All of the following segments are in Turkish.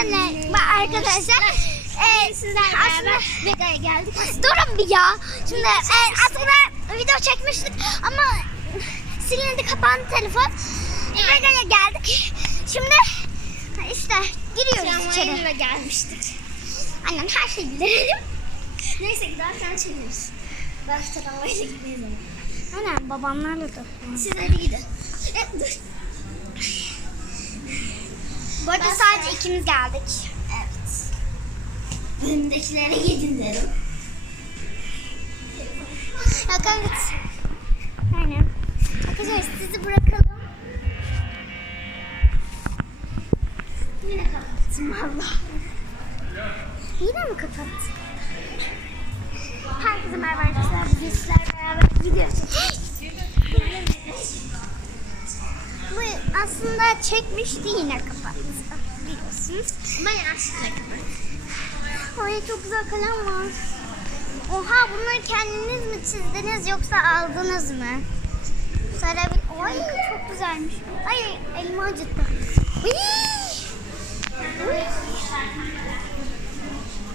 Bak arkadaşlar. E, Sizlerle aslında Vega'ya geldik. Durun bir ya. Şimdi e, aslında video çekmiştik ama silindi kapandı telefon. Vega'ya geldik. Şimdi işte giriyoruz içeri. Tramvayla gelmiştik. Annem her şeyi bilir. Neyse giderken çekeriz. Başka tramvayla gitmeyiz ama. Aynen babamlarla da. Siz hadi gidin. Dur. Bu arada Ben sadece ikimiz geldik. Evet. Önümdekilere gidin derim. Hakan git. Aynen. Arkadaşlar sizi bırakalım. Yine kapattım valla. Yine mi kapattın? Herkese merhaba arkadaşlar. Bugün sizlerle beraber video çekiyoruz. Bu aslında çekmişti yine kapattı. Biliyorsunuz. Ama yanlışlıkla kapattım. Ay çok güzel kalem var. Oha bunları kendiniz mi çizdiniz yoksa aldınız mı? Sarı Ay çok güzelmiş. Ay elma acıttı.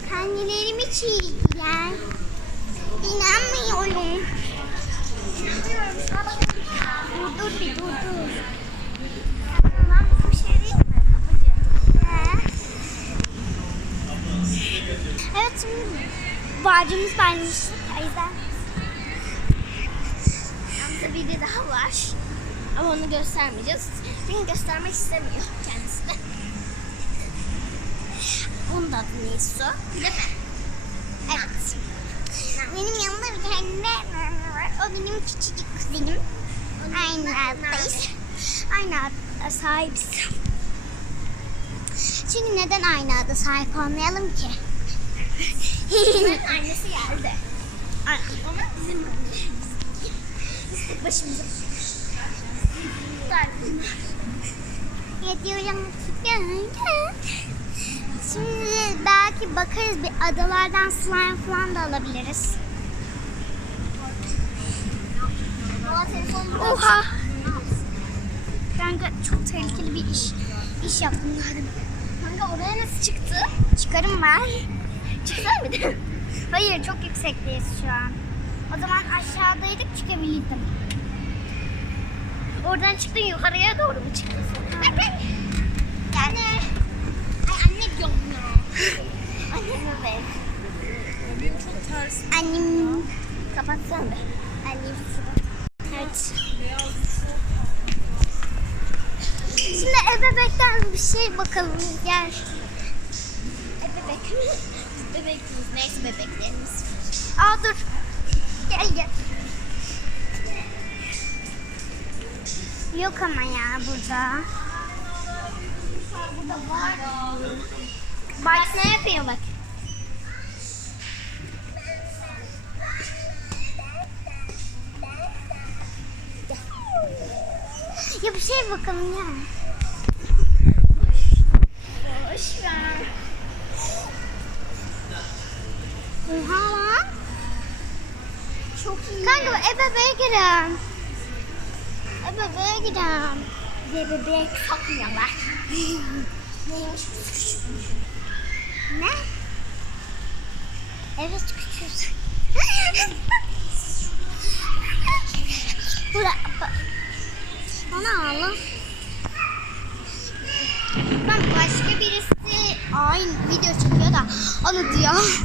Kendilerimi çiğdiler. İnanmıyorum. Dur dur bir dur dur. Lan bu şey değil mi? Kapıcı. He. Evet şimdi bağcımız paylaşmış. O yüzden. Yanımda biri daha var. Ama onu göstermeyeceğiz. Beni göstermek istemiyor kendisi de. Onun da adı Nisu. Değil mi? Evet. Benim yanımda bir tane var. O benim küçücük kuzenim. Aynı adadayız. Aynı adada sahibiz. Çünkü neden aynı ada sahip olmayalım ki? Annesi geldi. Ama bizim annemiz. Tek başımıza. Yediyorum. Şimdi belki bakarız bir adalardan slime falan da alabiliriz. Oha. Kanka çok tehlikeli bir iş. iş yaptım. Kanka oraya nasıl çıktı? Çıkarım var. De. Hayır çok yüksekteyiz şu an. O zaman aşağıdaydık çıkabilirdim. Oradan çıktın yukarıya doğru mu çıktın? Yani Ay anne diyorum ya. Anne bebek. Benim çok ters. annem Kapatsana be. annem Evet. Şimdi ebebekten bir şey bakalım gel. Bebek mi? Bebek miyiz? Neyse bebeklerimiz. Aa dur. Gel gel. Yok ama ya burada. Burada var. Bak ne yapıyor bak. ya bir şey bakalım ya. Boş ver. Oha lan. Çok iyi. Kanka bu ebeveğe girelim. Ebeveğe girelim. Ve bebek sakmıyorlar. Neymiş? Ne? Evet küçüğüz. Bura, ba- Ana ağla. Ben başka birisi aynı video çekiyor da onu diyor.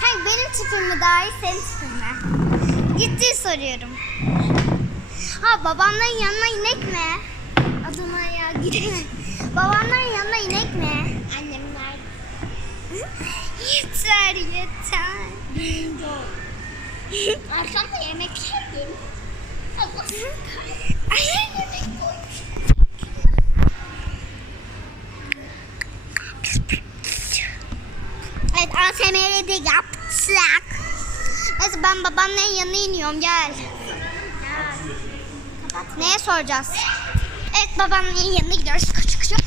Kanka benim tipim mi daha iyi senin tipin mi? Ciddi soruyorum. Ha babamların yanına inek mi? Adana ya gidelim. Babamların yanına inek mi? Annemler yeter yeter. bingo. Arkamda görüyorum. Allah Ay, yemek koymuş. Evet ASMR'de yapsak. Neyse ben babamların yanına iniyorum gel. Neye soracağız? Evet babamların yanına gidiyoruz. Koş koş.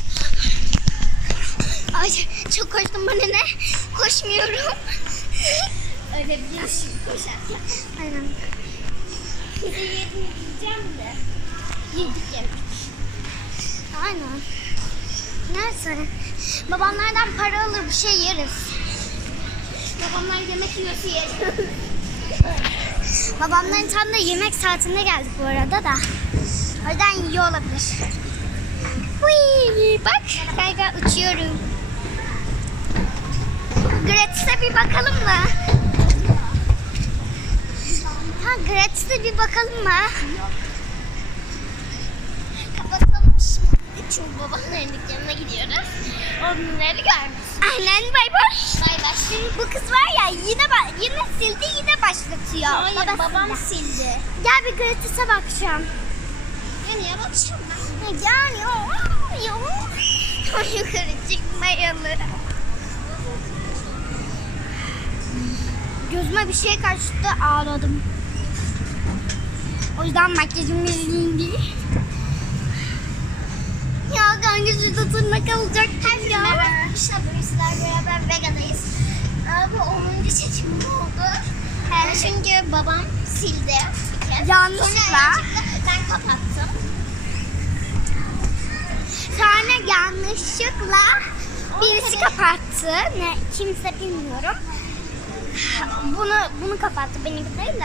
Ay çok koştum bana ne? Koşmuyorum. Ölebiliriz şimdi koşarken. Aynen. Bizi. Yedik yemek. Aynen. Neyse. Babamlardan para alır bir şey yeriz. Babamlar yemek yeriz. Babamların tam da yemek saatinde geldik bu arada da. O yüzden iyi olabilir. Hui, bak gel uçuyorum. Gratis'e bir bakalım mı? Ha Gratis'e bir bakalım mı? Kapatalım şimdi. Çünkü babamların dükkanına gidiyoruz. Onları görmesin. Aynen bay bay. Bay bay. Bu kız var ya yine yine sildi yine başlatıyor. Hayır Babası babam sildi. Gel bir Gratis'e bakacağım. Ya niye bakacağım ben? Yani o yok. Yukarı çıkmayalı. Gözüme bir şey kaçtı ağladım. O yüzden makyajım indi. Ya kanka şurada tırnak alacak ya. Arkadaşlar bugün sizlerle beraber Vega'dayız. Abi 10. çekimim oldu. Evet. Çünkü babam sildi. Yanlışlıkla. Ben kapattım. Sonra yanlışlıkla birisi kapattı. Ne kimse bilmiyorum. Bunu bunu kapattı benimki değil de.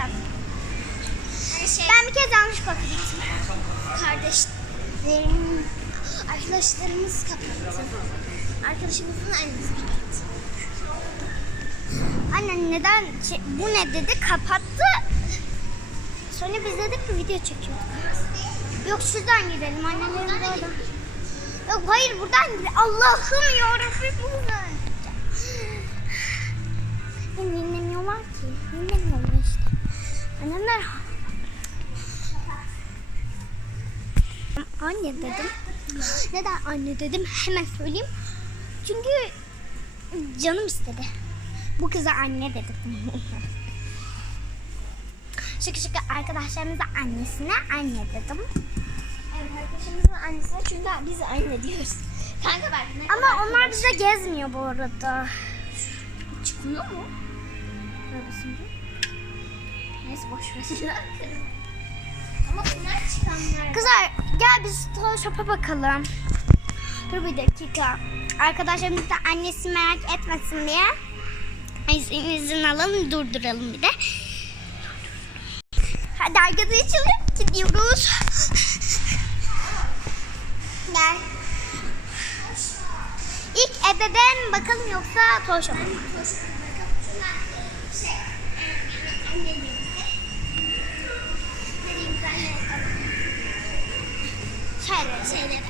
Yani şey, Ben bir kez yanlış kapattım. kardeşlerim, arkadaşlarımız kapattı. Arkadaşımızın annesi kapattı. Anne neden şey- bu ne dedi kapattı. Sonra biz dedik ki video çekiyorduk. Yok şuradan gidelim annelerin orada. Yok hayır buradan gidelim. Allah'ım yarabbim buradan. Ya dinlemiyorlar ki. Dinlemiyorlar işte. Annemler Anne dedim. Neden anne dedim hemen söyleyeyim. Çünkü canım istedi. Bu kıza anne dedim. şıkı şıkı arkadaşlarımıza annesine anne dedim. Evet arkadaşımızın annesine çünkü biz anne diyoruz. Kanka bak ne Ama kadar onlar bize gezmiyor bu arada. çıkıyor mu? Neredesin? Neyse boş ver. Ama bunlar çıkanlar. Kızlar gel biz Toy Shop'a bakalım. Dur bir dakika. Arkadaşlarımız da annesi merak etmesin diye izin, izin alalım durduralım bir de. Hadi arkadaşlar gidiyoruz. Gel. İlk ebeben mi bakalım yoksa Toy Shop'a mı? Şey, anne Şöyle. şeyler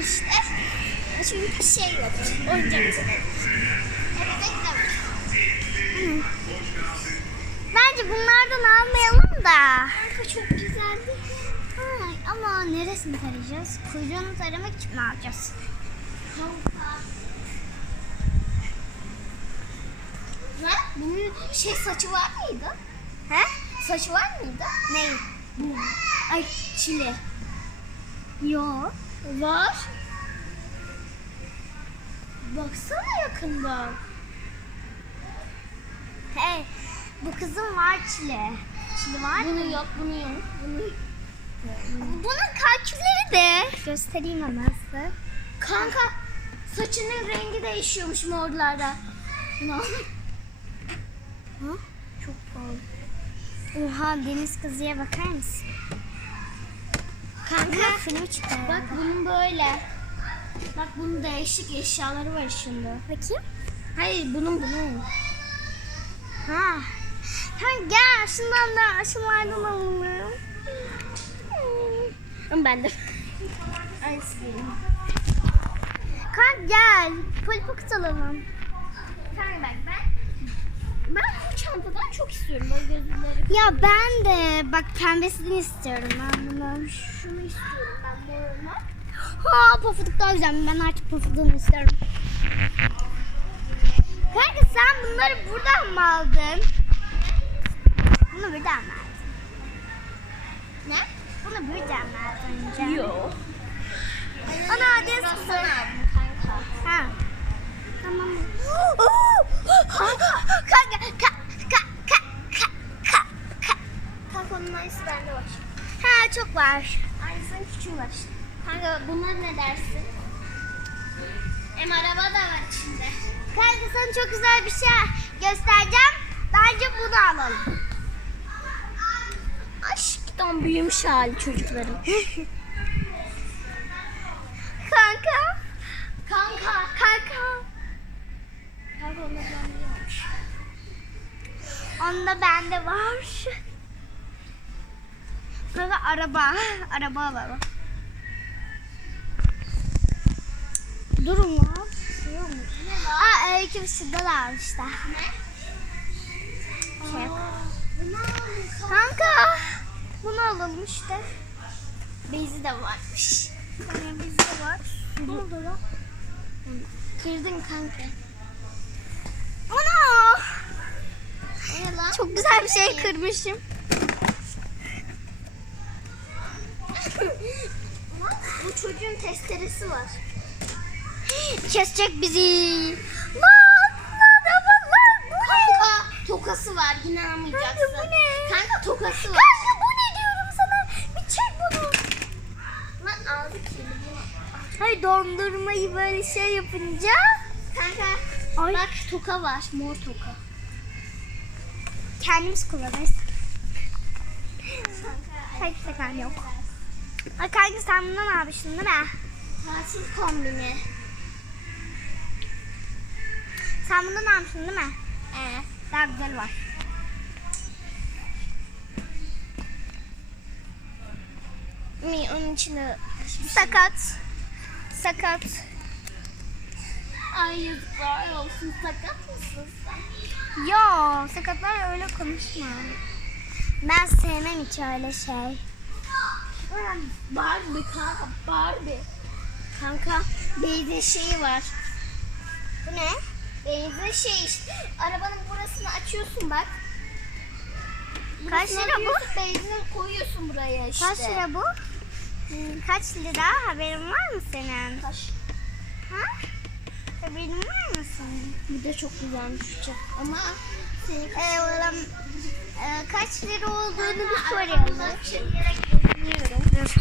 işte çünkü şey yok oyuncak bekle. Bence bunlardan almayalım da. Kanka çok güzeldi. Ay, ama neresini tarayacağız? Kuyruğunu taramak için mi alacağız? Ha? Bunun şey saçı var mıydı? He? Saçı var mıydı? Ne? Ay çile. Yok. Var. Baksana yakından. Hey, bu kızın var çile. Çile var mı? Bunu yok, bunu yok. Bunu Bunun kalkülleri de. Göstereyim size. Kanka saçının rengi değişiyormuş morlarda. Bunu al. Ha? Çok pahalı. Oha deniz kızıya bakar mısın? Kanka çıktı. bak bunun böyle. Bak bunun değişik eşyaları var şimdi. bakayım. Hayır bunun bunun. Ha. Tamam gel şundan da şunlardan alalım. Ben de. Aynısı benim. Kalk gel. Polipokut alalım. Kanka bak ben. Ben bu çantadan çok istiyorum böyle gözlüleri. Ya ben de bak pembesini istiyorum ben bunu. Şunu istiyorum. Ha pofuduk daha güzel. Ben artık pofuduğunu istiyorum. Kanka sen bunları buradan mı aldın? Bunu buradan mı aldın? Ne? Bunu buradan mı aldın önce? Yok. Ana aldım kanka. Ha. Tamam. Kanka, kanka, ka, ka, ka, ka, ka, ka. Kanka onun aynısı bende var. Ha çok var. Aynısının küçüğü var işte. Kanka bunlar ne dersin? Hem araba da var içinde. Kanka sana çok güzel bir şey göstereceğim. Bence bunu alalım. Aşktan büyümüş hali çocukların. Kanka. Kanka. Kanka. Kanka onlar yanıyormuş. Onda bende var. Kanka araba. Araba alalım. Durun lan. Aa öykü bir şeyden almışlar. Şey. Kanka. Bunu alalım işte. Bezi de varmış. Yani bizde var. Ne oldu lan? Kırdın kanka. Ana! Ne lan? Çok güzel bir şey kırmışım. Bu çocuğun testeresi var. Kesecek bizi. Lan! Lan lan lan! Bu ne? Kanka tokası var inanamayacaksın. Kanka, bu ne? Kanka tokası var. Kanka bu ne diyorum sana? Bir çek bunu. Lan bunu. Hayır dondurmayı böyle şey yapınca. Kanka Ay. bak toka var mor toka. Kendimiz kullanırız. Hayır sakın yok. Kanka sen bundan almışsın değil mi? Tatil kombini. Sen bundan almışsın değil mi? Ee, Daha güzel var. mi onun içinde Sakat. Sakat. Ay yazıklar olsun sakat mısın sen? Yo sakatlar öyle konuşma. Ben sevmem hiç öyle şey. Barbie kanka Barbie. Kanka benzin şeyi var. Bu ne? Benzin şey işte. Arabanın burasını açıyorsun bak. Kaç Burasını lira bu? Benzin koyuyorsun buraya işte. Kaç lira bu? Kaç lira? Haberin var mı senin? Kaç? Ha? Haberin var mı senin? Bu da çok güzelmiş uçak. Ama senin Ee, oğlum, e, kaç lira olduğunu bir sorayım. Dur.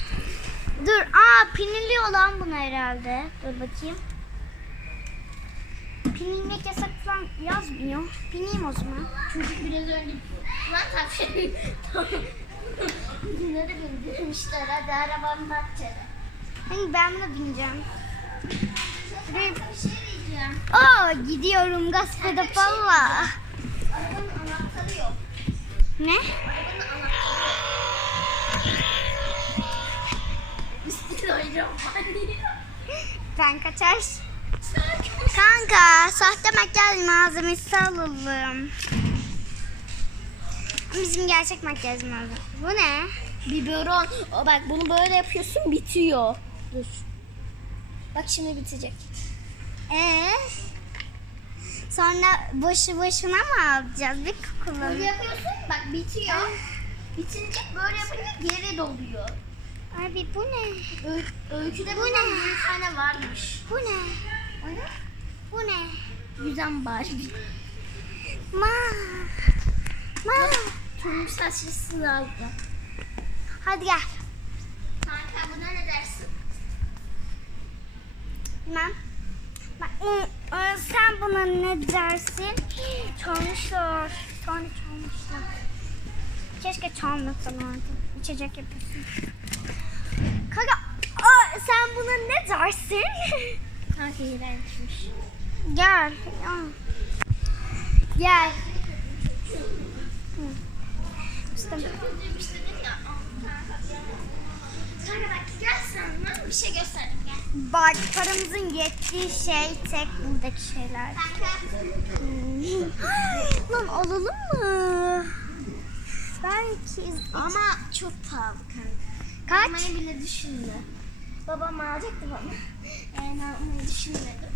Dur. Aa pinili olan bunu herhalde. Dur bakayım. Pinilmek yasak falan yazmıyor. Pineyim o zaman. Çocuk biraz önce lan tavşan. Bunları bindirmişler. Hadi arabanın bahçede. Hani ben buna bineceğim. Bir şey diyeceğim. Aa gidiyorum gaz pedal valla. Arabanın anahtarı yok. Ne? Arabanın anahtarı Bismillahirrahmanirrahim. Ben kaçar. Kanka sahte makyaj malzemesi alalım. Bizim gerçek makyaj malzemesi. Bu ne? Biberon. O bak bunu böyle yapıyorsun bitiyor. Dur. Bak şimdi bitecek. Ee? Sonra boşu boşuna mı alacağız? Bir Böyle kullanalım. yapıyorsun bak bitiyor. Bitince böyle yapınca geri doluyor. Abi bu ne? Öy öyküde Bu ne? Bir tane varmış. Bu ne? Bu ne? Yüzen Barbie. Ma. Ma. Turuncu saçlısı aldı. Hadi gel. Kanka buna ne dersin? Bilmem. Bak, sen buna ne dersin? Çalmışlar. Sonra çalmışlar. Keşke çalmasalardı. İçecek yapıyorsun. Kanka sen buna ne dersin? Kanka iğrençmiş. Gel. Gel. Sana bir şey göstereyim gel. Bak paramızın yettiği şey tek buradaki şeyler. Lan alalım mı? Belki. Ama çok pahalı kanka. Kaç? Almayı bile düşündü. Babam alacaktı bana. Yani almayı düşünmedim.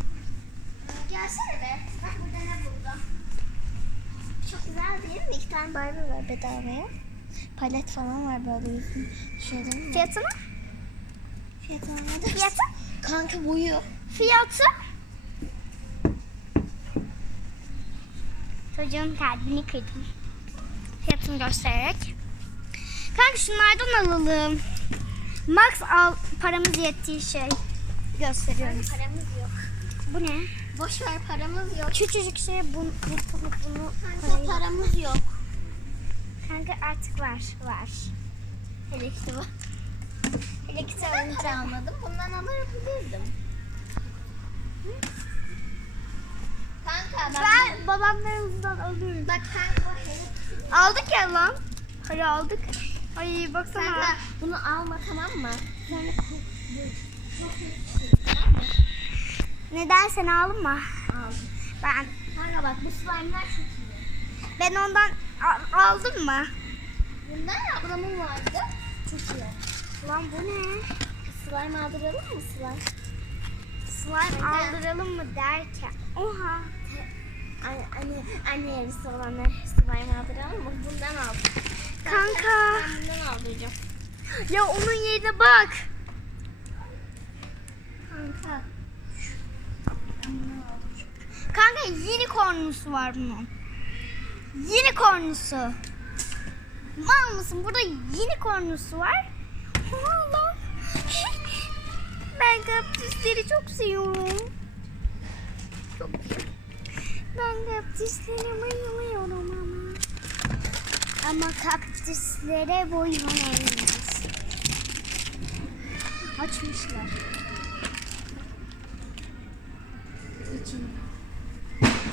Gelsene be. Bak burada ne buldum. Çok güzel değil mi? İki tane Barbie var bedavaya. Palet falan var böyle. Şöyle. Fiyatı mı? Fiyatı ne? Fiyatı? Kanka boyu. Fiyatı? Çocuğun kalbini kırdım. Fiyatını göstererek. Kanka şunlardan alalım. Max al paramız yettiği şey. Gösteriyorum. Paramız yok. Bu ne? Boş ver paramız yok. Küçücük şey bunu, bunu, bunu Kanka paramız yok. Kanka artık var. Var. Hele ki bu. Hele ki oyuncağı almadım. Bundan alabilirdim. Kanka bak. Ben babamlarımızdan alıyorum. Bak kanka bu Aldık ya lan. Hadi aldık. Ay baksana. Kanka bunu alma tamam mı? Ku- bu- çok iyi bir şey, tamam mı? Ne dersen alma. Al. Ben Kanka bak bu slime'lar çok iyi. ben ondan al- aldım mı? Bundan ablamın vardı. Çok iyi. Lan bu ne? Slime aldıralım mı slime? Slime Kanka. aldıralım mı derken. Oha. Anne, anne, anne yarısı olanlar slime aldıralım mı? Bundan aldım. Kanka. Ya onun yerine bak. Kanka. Kanka unicornusu var bunun. Unicornusu. Mal mısın? Burada unicornusu var. Allah. Ben kaktüsleri çok seviyorum. Çok. Ben kaktüslere bayılıyorum ama. Ama kaktüslere boyunmayız. Açmışlar. İçini.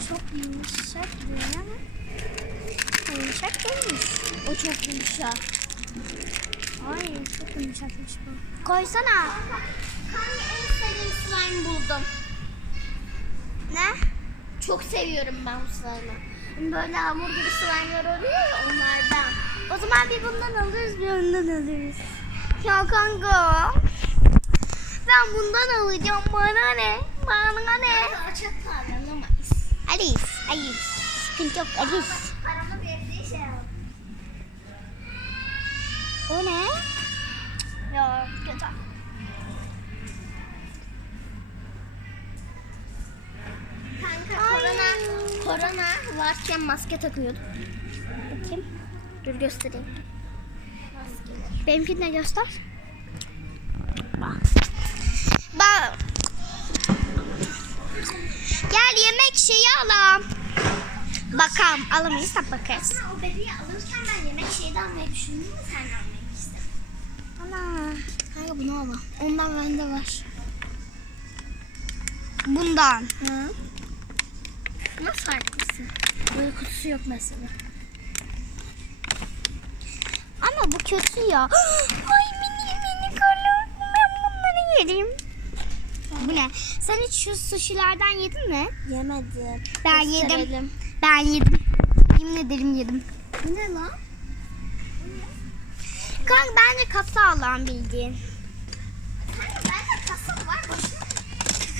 Çok yumuşak değil ama. Yumuşak değilmiş. O çok yumuşak. Ay çok yumuşakmış bu. Koysana. Kanka en sevdiğim slime buldum. Ne? Çok seviyorum ben bu slime'ı. Böyle hamur gibi slime'lar oluyor ya onlardan. O zaman bir bundan alırız bir ondan alırız. Ya kanka. Ben bundan alacağım. Bana ne? Bana ne? Pahalı alamayız. Alice. Alice. Sıkıntı yok Alice. Paramız yettiği şey al. O ne? Korona varken maske takıyordum. Bakayım. Dur göstereyim. Maske. Benimkini de göster. Bak. Bak. Gel yemek şeyi alalım. Bakalım alamayız bakarız. Aslında o bebeği alırken ben yemek şeyi de almayı düşündüm de sen almayı istedim. Ana. Kanka bunu al. Ondan bende var. Bundan. Hı. Nasıl farklısı? Böyle kutusu yok mesela. Ama bu kötü ya. Ay mini mini kalem. Ben bunları yerim. Bu ne? Sen hiç şu sushilerden yedin mi? Yemedim. Ben yedim. Gösterelim. Ben yedim. Yemin ederim yedim. Bu ne lan? Kanka bence kasa alan bildiğin. Kanka bende kasa var boşuna.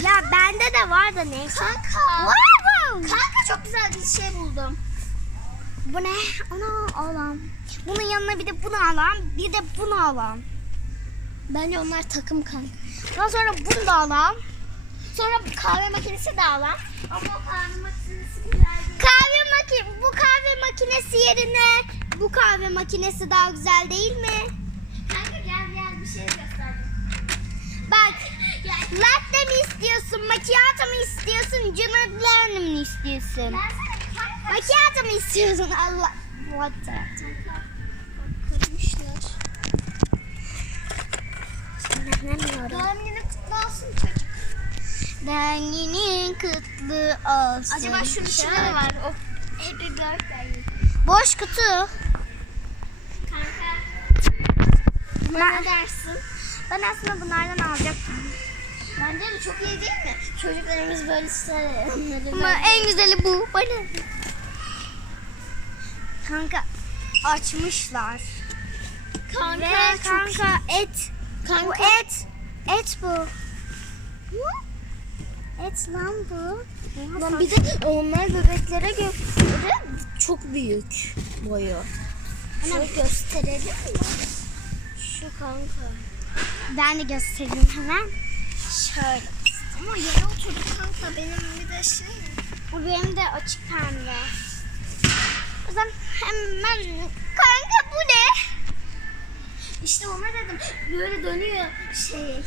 Ya bende de var da neyse. Kanka. Wow. Kanka çok güzel bir şey buldum. Bu ne? Ana alan. Bunun yanına bir de bunu alan, bir de bunu alan. Bence onlar takım kanka. Ondan sonra bunu da alan. Sonra kahve makinesi de alalım. Ama o kahve makinesi güzel. Kahve maki bu kahve makinesi yerine bu kahve makinesi daha güzel değil mi? Kanka gel gel bir şey gösterdim. Bak. Gel. Latte mi istiyorsun, macchiato mı istiyorsun, Junadlarını mı istiyorsun? Macchiato mı istiyorsun? Allah. Latte. Bilmiyorum. Doğum günü kutlu olsun çocuk. Denginin kutlu olsun. Acaba şunun içinde ne var? O happy birthday. Boş kutu. Kanka. Ne dersin? ben aslında bunlardan alacaktım. Bence de çok iyi değil mi? Çocuklarımız böyle ister. Ama en güzeli bu. Bana. Kanka açmışlar. Kanka, Ve kanka et. Bu Kanka. et. Et bu. Et lan bu. Lan bir de onlar bebeklere göre çok büyük boyu. Şöyle gösterelim mi? Şu kanka. Ben de göstereyim hemen. Ama yere oturdu kanka benim bir de şey. Bu benim de açık pembe. O zaman hemen kanka bu ne? İşte ona dedim. Böyle dönüyor şey.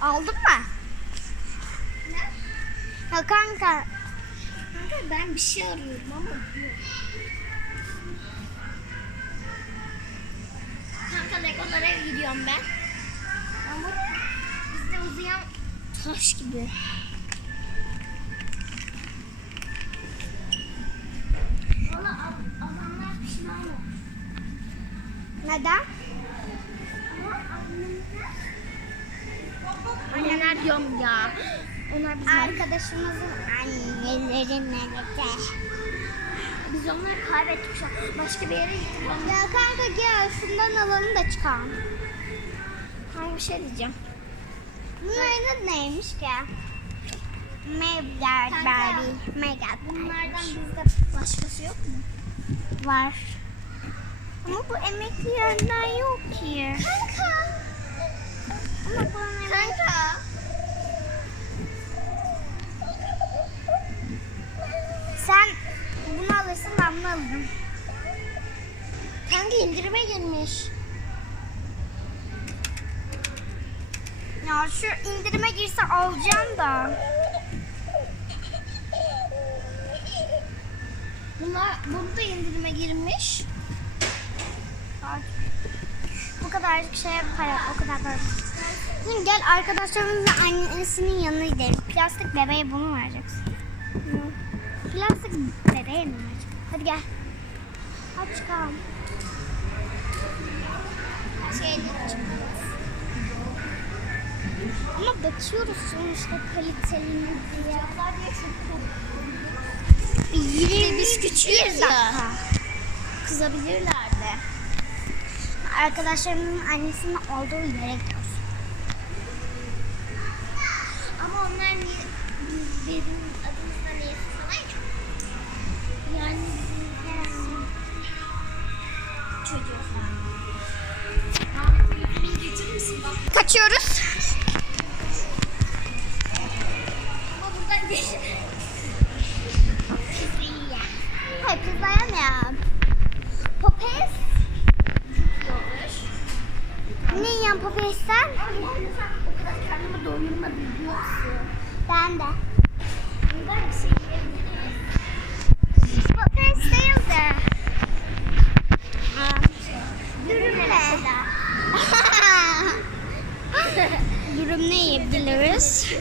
Aldın mı? Ne? Ya kanka. Kanka ben bir şey arıyorum ama yok. Kanka Legolara gidiyorum ben. Taş gibi. Valla ad- adamlar pişman. Neden? Anneler diyorum ya. Onlar bizim Arkadaşımızın anneleri nerede? Biz onları kaybettik şu an. Başka bir yere gittik. Ya kanka gel şundan alalım da çıkalım. Kanka bir şey diyeceğim. Bunların adı neymiş ki? Kanka. Barbie. Mega Bunlardan bizde başkası yok mu? var. Ama bu emekli yerden yok ki. Kanka. Ama bu. Kanka. Sen bunu alırsın ben bunu alırım. Kanka indirime girmiş. Ya şu indirime girse alacağım da. Bunlar bunu da indirime girmiş. Bu kadarcık şeye para, o kadar para. Şimdi gel arkadaşlarımızla annesinin yanına gidelim. Plastik bebeğe bunu vereceksin. Plastik bebeğe mi vereceksin? Hadi gel. Hadi çıkalım. Şey Ama bakıyoruz sonuçta kaliteli mi diye. İşte biz küçüğüz dakika. Kızabilirler de. Arkadaşlarımın annesinin olduğu yere gidiyoruz. Ama onlar niye bizim adımızda niye Yani bizim çocuğuz. Kaçıyoruz. Hayır pizzaya ne ya? Olur. Ne yiyen sen o kadar kendimi doyurmadım biliyorsun. Ben de. Bir şey. Popeyes değil de. Dürüm mesela. Dürüm ne yiyebiliriz?